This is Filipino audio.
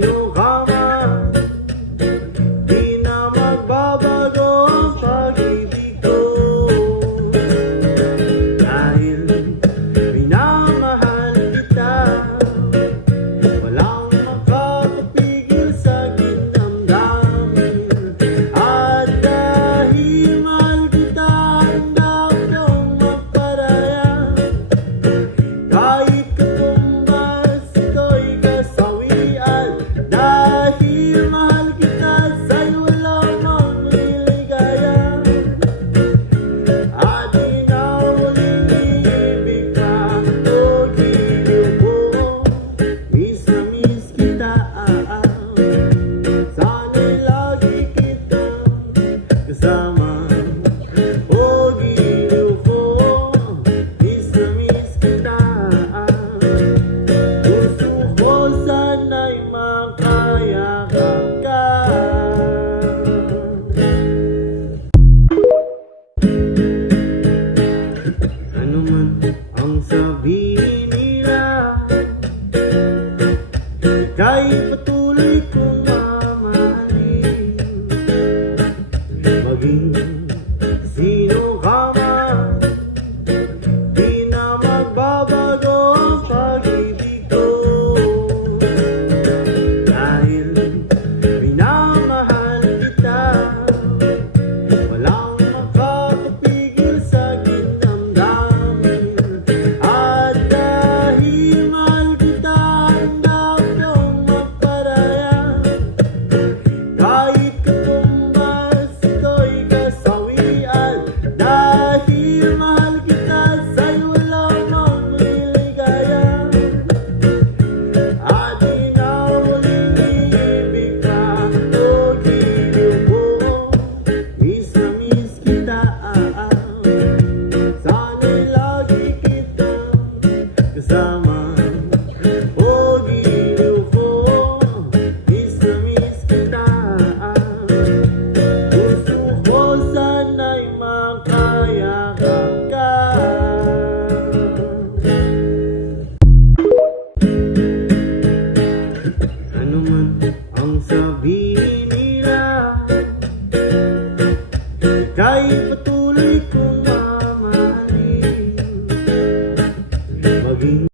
sino ka man, di na magbabago ang pag-ibig ko. Dahil minamahal kita, walang makakapigil sa aking damdamin. At dahil mahal kita, handa akong magparaya. Kahit katumbas, ito'y kasawian. Dahil mahal kita, sa'yo walang mangliligaya. At di na muling iibig na o giliw ko. Miss na miss kita, sana'y lagi kita kasama. O giliw ko, miss na miss kita. Gusto ko sana'y makayakap ka. Ano man ang sabihin nila, ika'y patuloy kong